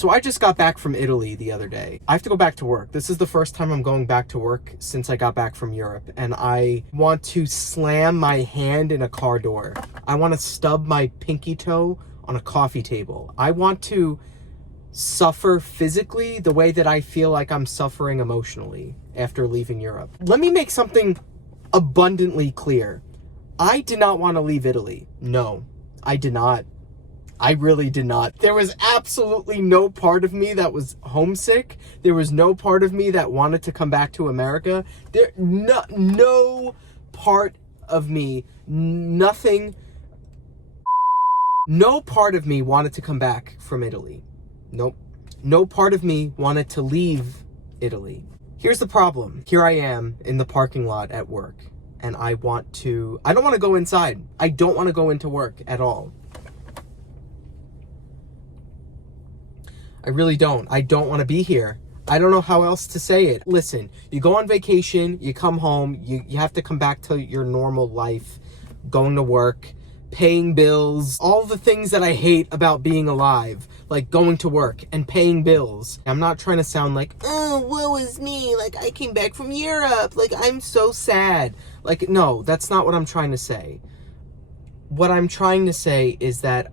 So I just got back from Italy the other day. I have to go back to work. This is the first time I'm going back to work since I got back from Europe. And I want to slam my hand in a car door. I want to stub my pinky toe on a coffee table. I want to suffer physically the way that I feel like I'm suffering emotionally after leaving Europe. Let me make something abundantly clear. I did not want to leave Italy. No, I did not. I really did not. There was absolutely no part of me that was homesick. There was no part of me that wanted to come back to America. No part of me, nothing, no part of me wanted to come back from Italy. Nope. No part of me wanted to leave Italy. Here's the problem. Here I am in the parking lot at work, and I don't want to go inside. I don't want to go into work at all. I really don't. I don't want to be here. I don't know how else to say it. Listen, you go on vacation, you come home, you have to come back to your normal life, going to work, paying bills, all the things that I hate about being alive, like going to work and paying bills. I'm not trying to sound like, oh, woe is me, like I came back from Europe, like I'm so sad. Like, no, that's not what I'm trying to say. What I'm trying to say is that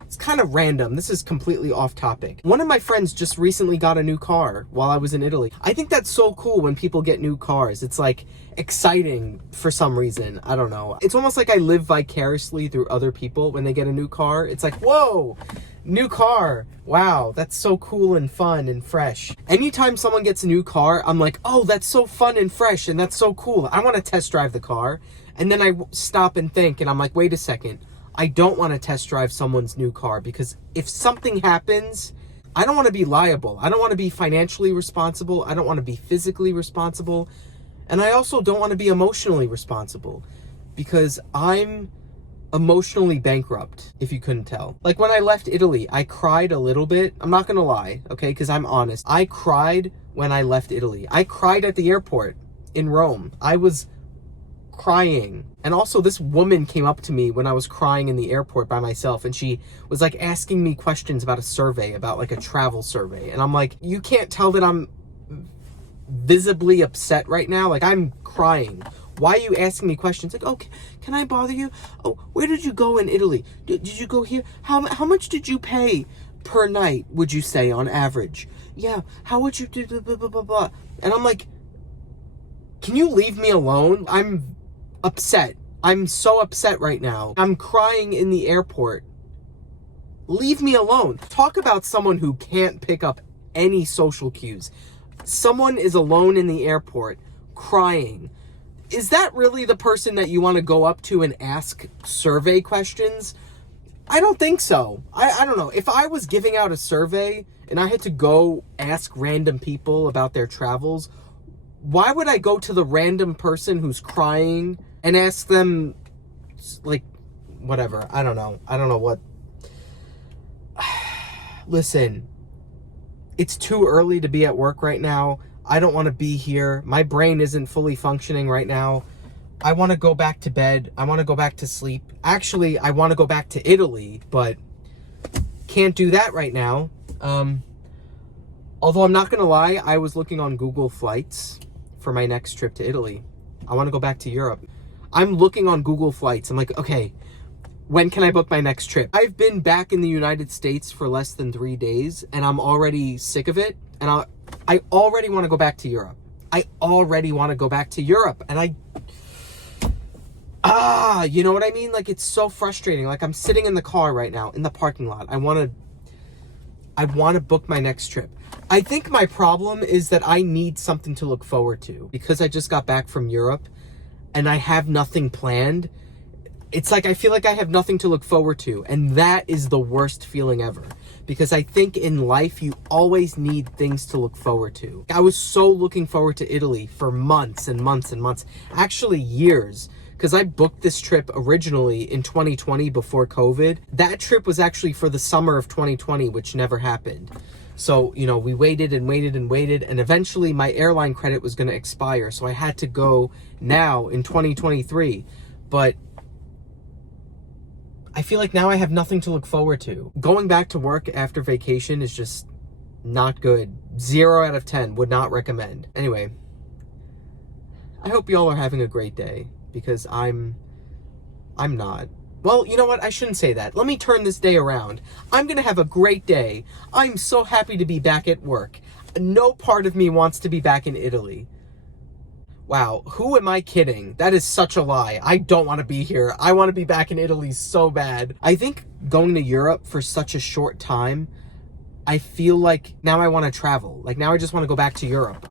it's kind of random. This is completely off topic. One of my friends just recently got a new car while I was in Italy. I think that's so cool when people get new cars. It's like exciting for some reason. I don't know. It's almost like I live vicariously through other people when they get a new car. It's like, whoa, new car. Wow, that's so cool and fun and fresh. Anytime someone gets a new car, I'm like, oh, that's so fun and fresh and that's so cool. I want to test drive the car. And then I stop and think and I'm like, wait a second. I don't want to test drive someone's new car because if something happens, I don't want to be liable. I don't want to be financially responsible. I don't want to be physically responsible. And I also don't want to be emotionally responsible because I'm emotionally bankrupt, if you couldn't tell. Like when I left Italy, I cried a little bit. I'm not going to lie, okay? Because I'm honest. I cried when I left Italy. I cried at the airport in Rome. I was crying. And also this woman came up to me when I was crying in the airport by myself and she was like asking me questions about a survey, about like a travel survey. And I'm like, you can't tell that I'm visibly upset right now? Like I'm crying. Why are you asking me questions? Like, oh, can I bother you? Oh, where did you go in Italy? Did you go here? How much did you pay per night, would you say, on average? Yeah, how would you do blah, blah, blah, blah. And I'm like, can you leave me alone? I'm upset. I'm so upset right now. I'm crying in the airport. Leave me alone. Talk about someone who can't pick up any social cues. Someone is alone in the airport crying. Is that really the person that you want to go up to and ask survey questions? I don't think so. I don't know. If I was giving out a survey and I had to go ask random people about their travels, why would I go to the random person who's crying and ask them, like, whatever? I don't know. I don't know what. Listen, it's too early to be at work right now. I don't want to be here. My brain isn't fully functioning right now. I want to go back to bed. I want to go back to sleep. Actually, I want to go back to Italy, but can't do that right now. Although I'm not going to lie, I was looking on Google Flights for my next trip to Italy. I want to go back to Europe. I'm looking on Google Flights. I'm like, okay, when can I book my next trip? I've been back in the United States for less than 3 days, and I'm already sick of it. And I already want to go back to Europe. I already want to go back to Europe. And you know what I mean? Like, it's so frustrating. Like, I'm sitting in the car right now in the parking lot. I want to book my next trip. I think my problem is that I need something to look forward to because I just got back from Europe and I have nothing planned. It's like I feel like I have nothing to look forward to, and that is the worst feeling ever. Because I think in life, you always need things to look forward to. I was so looking forward to Italy for months and months and months. Actually, years. Because I booked this trip originally in 2020 before COVID. That trip was actually for the summer of 2020, which never happened. So, you know, we waited and waited and waited. And eventually, my airline credit was going to expire. So I had to go now in 2023. But I feel like now I have nothing to look forward to. Going back to work after vacation is just not good. 0 out of 10, would not recommend. Anyway, I hope y'all are having a great day, because I'm not. Well, you know what? I shouldn't say that. Let me turn this day around. I'm gonna have a great day. I'm so happy to be back at work. No part of me wants to be back in Italy. Wow, who am I kidding? That is such a lie. I don't want to be here. I want to be back in Italy so bad. I think going to Europe for such a short time, I feel like now I want to travel. Like now I just want to go back to Europe.